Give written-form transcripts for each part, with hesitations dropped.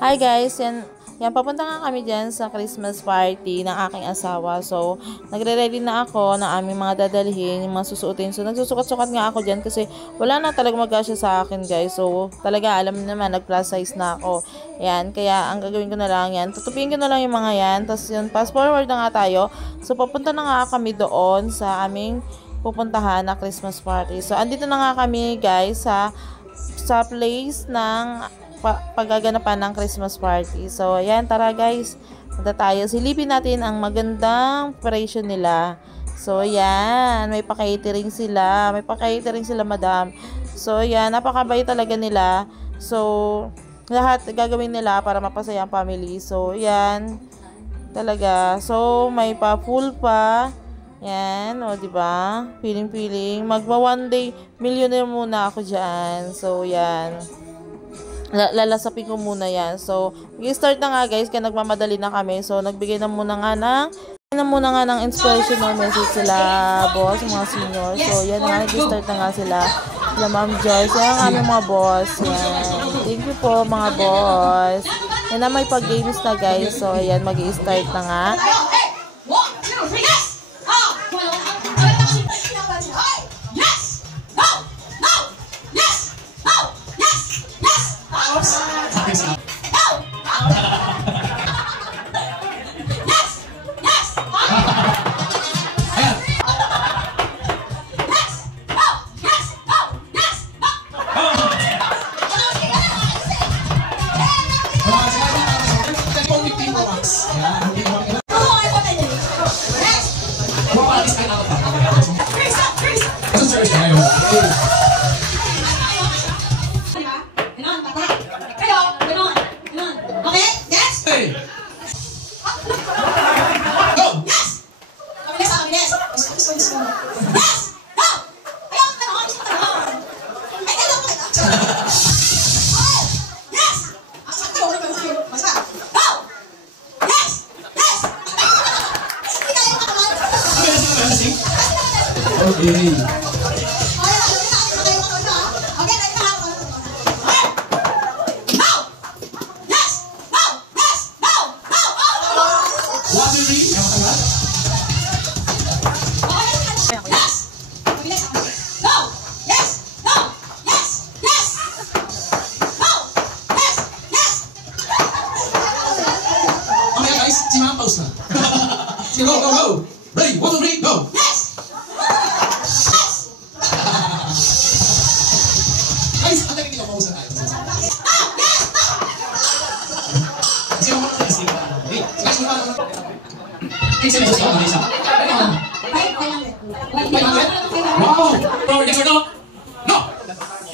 Hi guys, yan papunta nga kami dyan sa Christmas party ng aking asawa. So, nagre-ready na ako ng aming mga dadalhin, yung mga susuotin. So, nagsusukat-sukat nga ako dyan kasi wala na talaga mag-asya sa akin guys. So, talaga alam naman, nag-plus size na ako. Yan, kaya ang gagawin ko na lang yan. Tutupin ko na lang yung mga yan. Tapos yun, fast forward na nga tayo. So, papunta na nga kami doon sa aming pupuntahan na Christmas party. So, andito na nga kami guys sa place ng paggaganapan ng Christmas party. So, ayan, tara guys. Punta tayo. Silipin natin ang magandang preparation nila. So, ayan. May pa-catering sila. May pa-catering sila, madam. So, ayan. Napakabait talaga nila. So, lahat gagawin nila para mapasaya ang family. So, ayan. Talaga. So, may pa-full pa. Yan, o, diba? Feeling. Magwa one day millionaire muna ako dyan. So, yan. Lalasapin ko muna yan. So, mag-start na nga guys, kaya nagmamadali na kami. So, nagbigay na muna nga ng inspirational message sila, boss, mga senior. So, yan nga, nag-start na nga sila Ma'am Joyce. Yan ang aming mga boss. Yan. Thank you po, mga boss. Yan na, may pag-games na guys. So, yan, mag-start na nga. Okay. Go. Ready, 1, 2, 3, go. Yes. Guys, ang galing nito mo sa tayo. Sino mo na kasi? Hey, guys, mo na. Kasi sa sa isa. Wow. Power yes or no? No.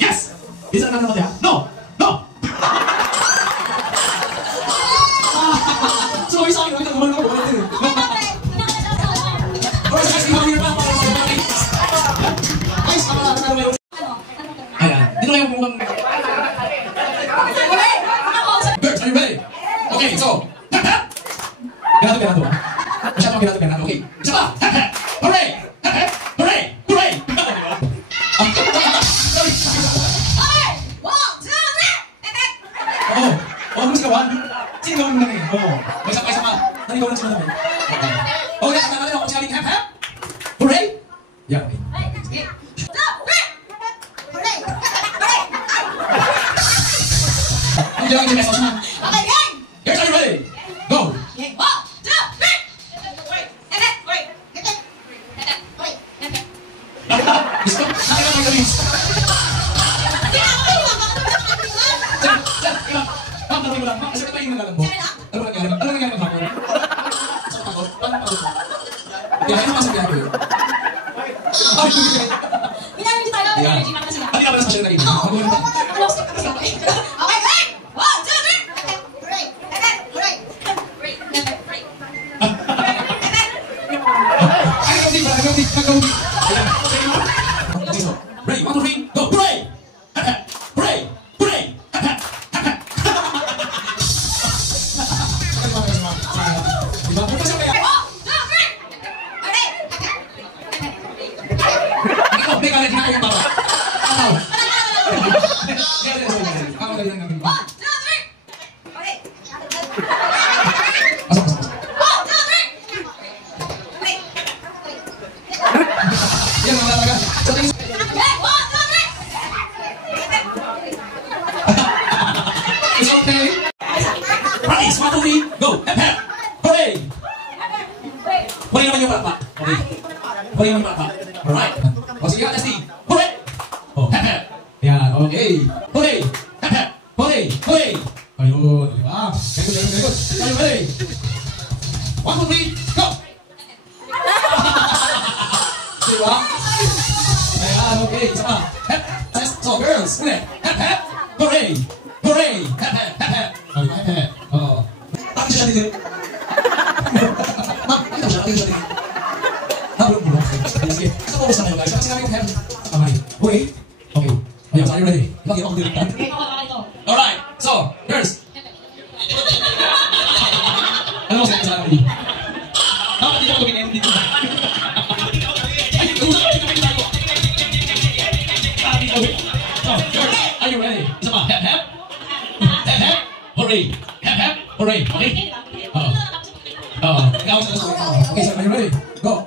Yes. Bisa na naman ya? No. So, isa ko ito gumano ko. Bert, are you ready? Okay, so ganado. Masyadong ganado. Okay, isa pa. Hooray! Hooray! Okay, 1, 2, 3! Oh, gusto ka ba? Sino gawin mo namin? Oo. May isa pa. Nani gawin sila namin? Okay, at naman ako sabi, hooray! Yeah, okay. Okay, gang! Here's are you ready? Go! 1, 2, 3! Gusto? Nakita mo yung kasi ito yung nagalang mo. Ano nangyari maghapon? Sa takot? Paano takot mo? Kaya ano masabihan ko yun? Pinamili tayo. Hindi ka pala sa masyadong kainin. Okay, gang! 1, 2, 3! Ready, 1, 2, 3, go! Hooray! Hooray! Hooray! Diba? Pupas yung kaya? 1, 2, 3! Ikaw, beka na kinakain yung baba. Ikaw. 1, 2, 3! Okay. Pasok, pasok, pasok. Yan ang talaga. So, tingin. It's okay. Practice, 1, 2, 3, go. Hep, hep. Hooray! Hooray naman yung palakpak. Okay. Hooray naman yung palakpak. Alright. O sige, testing. Hooray! Oh, hep, hep. Yan, okay. Hooray! Hep, hep. Hooray! Hooray! Ayun, di ba? Very good, very good, very good. Are you ready? 1, 2, 3, go! Di ba? Ayan, okay. Isa pa. Hep, test. So, girls, ulit. Hep, hep. Hooray! Hooray! Hep, hep, hep, hep. Okay, hep, hep. Oo. Bakit siya dito? Ma'am, bakit siya dito? Nabulong mo. Sige. Ito po sa kayo, guys. Kasi namin yung hep. Kamay. Okay? Okay. Ayan, so are you ready? Ibang ako dito. Alright. So, girls. Ano mo sa namin dito? Dapat dito ako gawin dito. Ay, usap ka dito tayo. So, girls, are you ready? Isa pa. Hep, hep. Hep, hep. Hooray. Hep, hep. Hooray. Okay? Oo. Oo. Okay, so are you ready? Go.